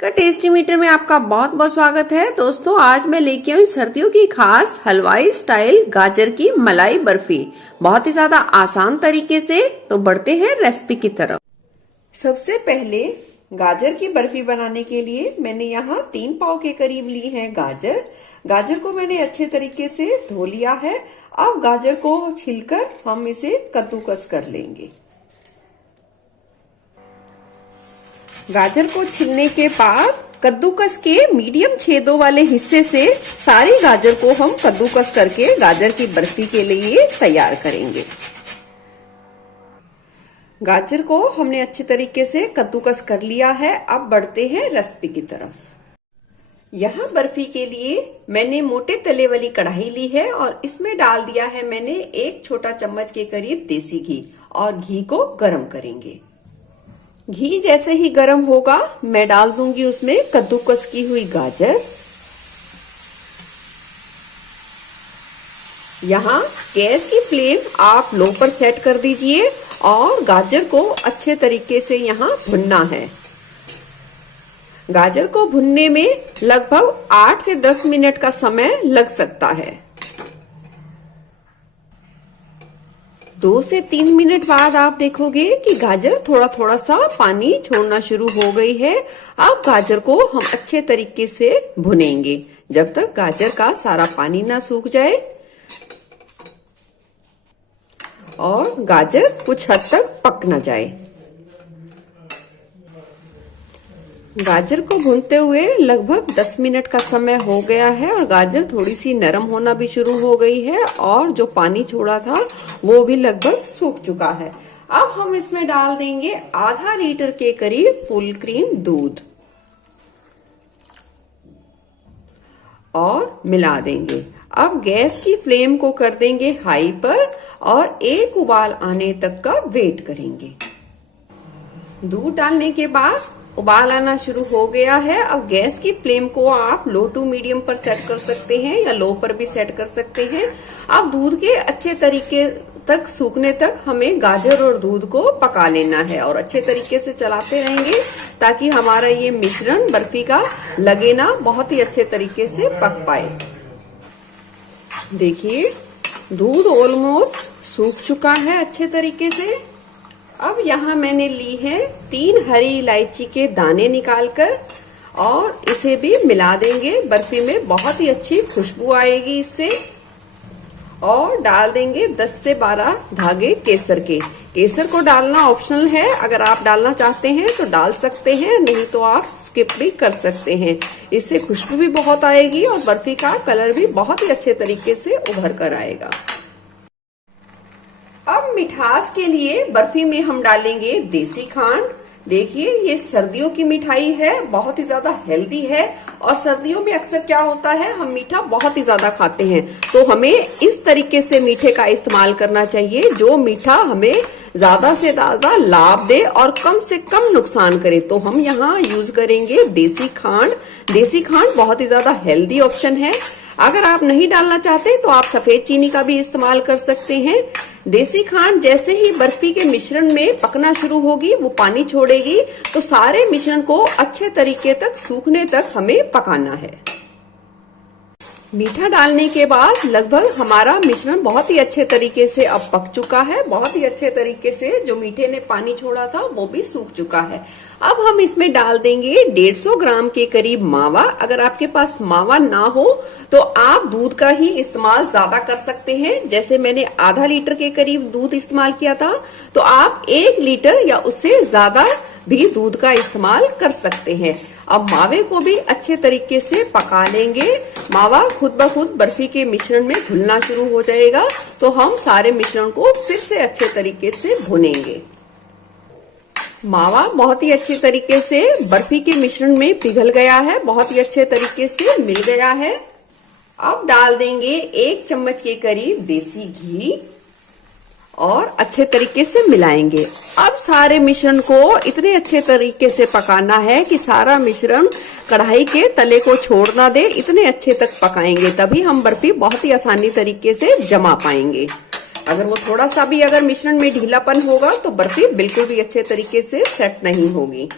का tasty metre में आपका बहुत बहुत स्वागत है। दोस्तों, आज मैं लेके आई सर्दियों की खास हलवाई स्टाइल गाजर की मलाई बर्फी, बहुत ही ज्यादा आसान तरीके से। तो बढ़ते हैं रेसिपी की तरफ। सबसे पहले गाजर की बर्फी बनाने के लिए मैंने यहाँ 3 पाव के करीब ली है गाजर को मैंने अच्छे तरीके से धो लिया है। अब गाजर को छिलकर हम इसे कद्दूकस कर लेंगे। गाजर को छीलने के बाद कद्दूकस के मीडियम छेदों वाले हिस्से से सारी गाजर को हम कद्दूकस करके गाजर की बर्फी के लिए तैयार करेंगे। गाजर को हमने अच्छे तरीके से कद्दूकस कर लिया है। अब बढ़ते हैं रेसिपी की तरफ। यहाँ बर्फी के लिए मैंने मोटे तले वाली कढ़ाई ली है और इसमें डाल दिया है मैंने 1 छोटा चम्मच के करीब देसी घी, और घी को गर्म करेंगे। घी जैसे ही गर्म होगा मैं डाल दूंगी उसमें कद्दूकस की हुई गाजर। यहाँ गैस की फ्लेम आप लो पर सेट कर दीजिए और गाजर को अच्छे तरीके से यहाँ भुनना है। गाजर को भुनने में लगभग 8 से 10 मिनट का समय लग सकता है। 2 से 3 मिनट बाद आप देखोगे कि गाजर थोड़ा थोड़ा सा पानी छोड़ना शुरू हो गई है। अब गाजर को हम अच्छे तरीके से भुनेंगे जब तक गाजर का सारा पानी ना सूख जाए और गाजर कुछ हद तक पक ना जाए। गाजर को भूनते हुए लगभग 10 मिनट का समय हो गया है और गाजर थोड़ी सी नरम होना भी शुरू हो गई है और जो पानी छोड़ा था वो भी लगभग सूख चुका है। अब हम इसमें डाल देंगे आधा लीटर के करीब फुल क्रीम दूध और मिला देंगे। अब गैस की फ्लेम को कर देंगे हाई पर और एक उबाल आने तक का वेट करेंगे। दूध डालने के बाद उबाल आना शुरू हो गया है। अब गैस की फ्लेम को आप लो टू मीडियम पर सेट कर सकते हैं या लो पर भी सेट कर सकते हैं। अब दूध के अच्छे तरीके तक सूखने तक हमें गाजर और दूध को पका लेना है और अच्छे तरीके से चलाते रहेंगे ताकि हमारा ये मिश्रण बर्फी का लगे ना, बहुत ही अच्छे तरीके से पक पाए। देखिए दूध ऑलमोस्ट सूख चुका है अच्छे तरीके से। अब यहाँ मैंने ली है 3 हरी इलायची के दाने निकालकर और इसे भी मिला देंगे बर्फी में, बहुत ही अच्छी खुशबू आएगी इससे। और डाल देंगे 10 से 12 धागे केसर के। केसर को डालना ऑप्शनल है, अगर आप डालना चाहते हैं तो डाल सकते हैं, नहीं तो आप स्किप भी कर सकते हैं। इससे खुशबू भी बहुत आएगी और बर्फी का कलर भी बहुत ही अच्छे तरीके से उभर कर आएगा। अब मिठास के लिए बर्फी में हम डालेंगे देसी खांड। देखिए ये सर्दियों की मिठाई है, बहुत ही ज्यादा हेल्दी है और सर्दियों में अक्सर क्या होता है हम मीठा बहुत ही ज्यादा खाते हैं, तो हमें इस तरीके से मीठे का इस्तेमाल करना चाहिए जो मीठा हमें ज्यादा से ज्यादा लाभ दे और कम से कम नुकसान करे। तो हम यहाँ यूज करेंगे देसी खांड। देसी खांड बहुत ही ज्यादा हेल्दी ऑप्शन है। अगर आप नहीं डालना चाहते तो आप सफेद चीनी का भी इस्तेमाल कर सकते हैं। देसी खांड जैसे ही बर्फी के मिश्रण में पकना शुरू होगी, वो पानी छोड़ेगी, तो सारे मिश्रण को अच्छे तरीके तक सूखने तक हमें पकाना है। मीठा डालने के बाद लगभग हमारा मिश्रण बहुत ही अच्छे तरीके से अब पक चुका है। बहुत ही अच्छे तरीके से जो मीठे ने पानी छोड़ा था वो भी सूख चुका है। अब हम इसमें डाल देंगे 150 ग्राम के करीब मावा। अगर आपके पास मावा ना हो तो आप दूध का ही इस्तेमाल ज्यादा कर सकते हैं। जैसे मैंने आधा लीटर के करीब दूध इस्तेमाल किया था, तो आप 1 लीटर या उससे ज्यादा भी दूध का इस्तेमाल कर सकते हैं। अब मावे को भी अच्छे तरीके से पका लेंगे। मावा खुद ब खुद बर्फी के मिश्रण में घुलना शुरू हो जाएगा, तो हम सारे मिश्रण को फिर से अच्छे तरीके से भुनेंगे। मावा बहुत ही अच्छे तरीके से बर्फी के मिश्रण में पिघल गया है, बहुत ही अच्छे तरीके से मिल गया है। अब डाल देंगे 1 चम्मच के करीब देसी घी और अच्छे तरीके से मिलाएंगे। अब सारे मिश्रण को इतने अच्छे तरीके से पकाना है कि सारा मिश्रण कढ़ाई के तले को छोड़ ना दे, इतने अच्छे तक पकाएंगे, तभी हम बर्फी बहुत ही आसानी तरीके से जमा पाएंगे। अगर वो थोड़ा सा भी अगर मिश्रण में ढीलापन होगा तो बर्फी बिल्कुल भी अच्छे तरीके से सेट नहीं होगी।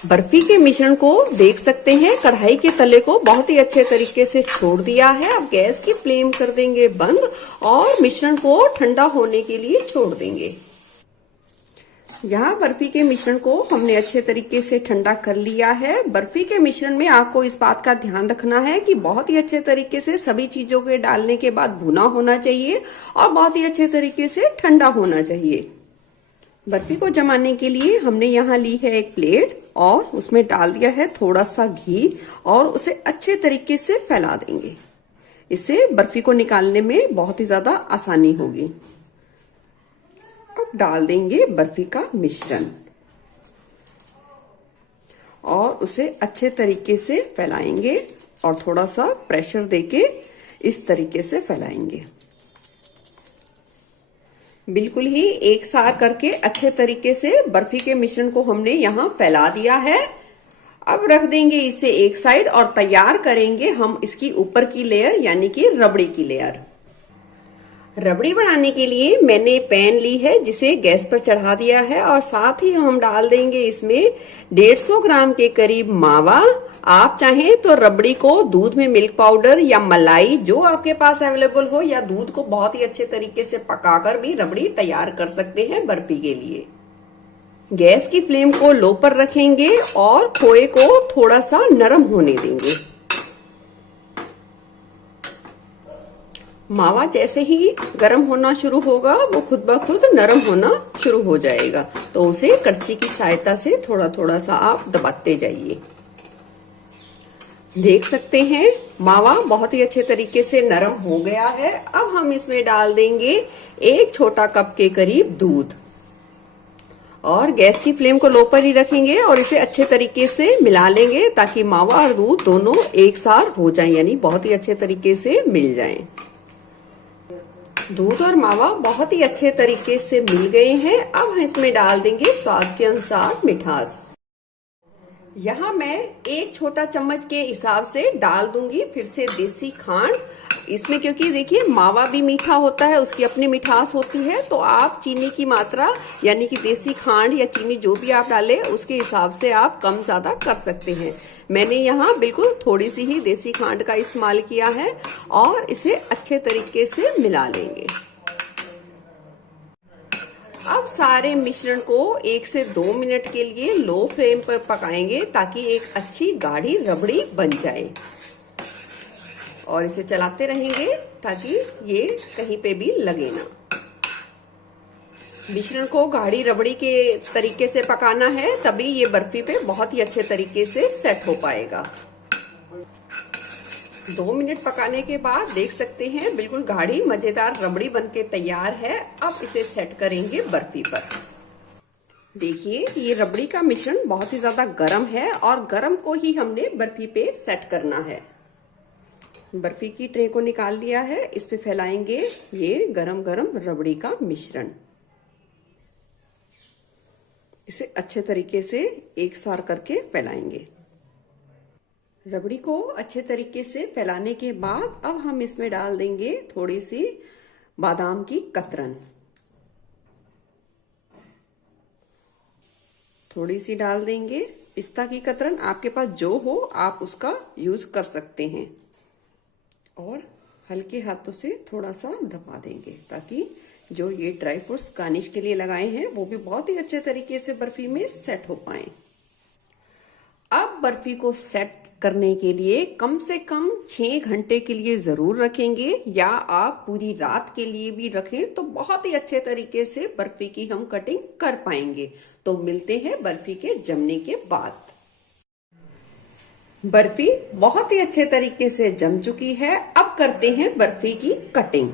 बर्फी के मिश्रण को देख सकते हैं, कढ़ाई के तले को बहुत ही अच्छे तरीके से छोड़ दिया है। अब गैस की फ्लेम कर देंगे बंद और मिश्रण को ठंडा होने के लिए छोड़ देंगे। यहाँ बर्फी के मिश्रण को हमने अच्छे तरीके से ठंडा कर लिया है। बर्फी के मिश्रण में आपको इस बात का ध्यान रखना है कि बहुत ही अच्छे तरीके से सभी चीजों के डालने के बाद भुना होना चाहिए और बहुत ही अच्छे तरीके से ठंडा होना चाहिए। बर्फी को जमाने के लिए हमने यहाँ ली है एक प्लेट और उसमें डाल दिया है थोड़ा सा घी और उसे अच्छे तरीके से फैला देंगे। इससे बर्फी को निकालने में बहुत ही ज्यादा आसानी होगी। अब डाल देंगे बर्फी का मिश्रण और उसे अच्छे तरीके से फैलाएंगे और थोड़ा सा प्रेशर देके इस तरीके से फैलाएंगे। बिल्कुल ही एक साथ करके अच्छे तरीके से बर्फी के मिश्रण को हमने यहाँ फैला दिया है। अब रख देंगे इसे एक साइड और तैयार करेंगे हम इसकी ऊपर की लेयर यानी कि रबड़ी की लेयर। रबड़ी बनाने के लिए मैंने पैन ली है जिसे गैस पर चढ़ा दिया है और साथ ही हम डाल देंगे इसमें 150 ग्राम के करीब मावा। आप चाहें तो रबड़ी को दूध में मिल्क पाउडर या मलाई जो आपके पास अवेलेबल हो या दूध को बहुत ही अच्छे तरीके से पकाकर भी रबड़ी तैयार कर सकते हैं बर्फी के लिए। गैस की फ्लेम को लो पर रखेंगे और खोए को थोड़ा सा नरम होने देंगे। मावा जैसे ही गर्म होना शुरू होगा वो खुद ब खुद नरम होना शुरू हो जाएगा, तो उसे करछी की सहायता से थोड़ा थोड़ा सा आप दबाते जाइए। देख सकते हैं मावा बहुत ही अच्छे तरीके से नरम हो गया है। अब हम इसमें डाल देंगे एक छोटा कप के करीब दूध और गैस की फ्लेम को लो पर ही रखेंगे और इसे अच्छे तरीके से मिला लेंगे ताकि मावा और दूध दोनों एक साथ हो जाएं, यानी बहुत ही अच्छे तरीके से मिल जाएं। दूध और मावा बहुत ही अच्छे तरीके से मिल गए हैं। अब हम इसमें डाल देंगे स्वाद के अनुसार मिठास। यहाँ मैं एक छोटा चम्मच के हिसाब से डाल दूंगी फिर से देसी खांड इसमें, क्योंकि देखिए मावा भी मीठा होता है, उसकी अपनी मिठास होती है। तो आप चीनी की मात्रा यानी कि देसी खांड या चीनी जो भी आप डालें उसके हिसाब से आप कम ज्यादा कर सकते हैं। मैंने यहाँ बिल्कुल थोड़ी सी ही देसी खांड का इस्तेमाल किया है और इसे अच्छे तरीके से मिला लेंगे। अब सारे मिश्रण को 1 से 2 मिनट के लिए लो फ्लेम पर पकाएंगे ताकि एक अच्छी गाढ़ी रबड़ी बन जाए और इसे चलाते रहेंगे ताकि ये कहीं पे भी लगे ना। मिश्रण को गाढ़ी रबड़ी के तरीके से पकाना है, तभी ये बर्फी पे बहुत ही अच्छे तरीके से सेट हो पाएगा। 2 मिनट पकाने के बाद देख सकते हैं बिल्कुल गाढ़ी मजेदार रबड़ी बनके तैयार है। अब इसे सेट करेंगे बर्फी पर। देखिए ये रबड़ी का मिश्रण बहुत ही ज्यादा गर्म है और गर्म को ही हमने बर्फी पे सेट करना है। बर्फी की ट्रे को निकाल लिया है, इस पे फैलाएंगे ये गरम गरम रबड़ी का मिश्रण। इसे अच्छे तरीके से एक साथ करके फैलाएंगे। रबड़ी को अच्छे तरीके से फैलाने के बाद अब हम इसमें डाल देंगे थोड़ी सी बादाम की कतरन, थोड़ी सी डाल देंगे पिस्ता की कतरन, आपके पास जो हो आप उसका यूज कर सकते हैं और हल्के हाथों से थोड़ा सा दबा देंगे ताकि जो ये ड्राई फ्रूट्स गार्निश के लिए लगाए हैं वो भी बहुत ही अच्छे तरीके से बर्फी में सेट हो पाए। अब बर्फी को सेट करने के लिए कम से कम 6 घंटे के लिए जरूर रखेंगे या आप पूरी रात के लिए भी रखें तो बहुत ही अच्छे तरीके से बर्फी की हम कटिंग कर पाएंगे। तो मिलते हैं बर्फी के जमने के बाद। बर्फी बहुत ही अच्छे तरीके से जम चुकी है। अब करते हैं बर्फी की कटिंग।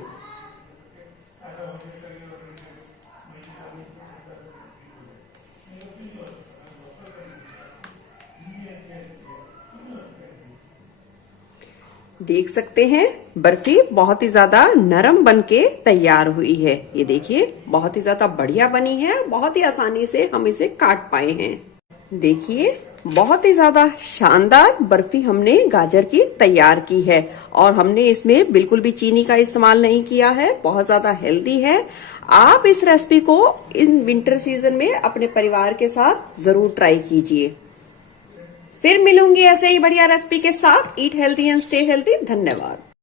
देख सकते हैं बर्फी बहुत ही ज्यादा नरम बनके तैयार हुई है। ये देखिए बहुत ही ज्यादा बढ़िया बनी है, बहुत ही आसानी से हम इसे काट पाए हैं। देखिए बहुत ही ज्यादा शानदार बर्फी हमने गाजर की तैयार की है और हमने इसमें बिल्कुल भी चीनी का इस्तेमाल नहीं किया है, बहुत ज्यादा हेल्दी है। आप इस रेसिपी को इन विंटर सीजन में अपने परिवार के साथ जरूर ट्राई कीजिए। फिर मिलूंगी ऐसे ही बढ़िया रेसिपी के साथ। Eat healthy and stay healthy. धन्यवाद।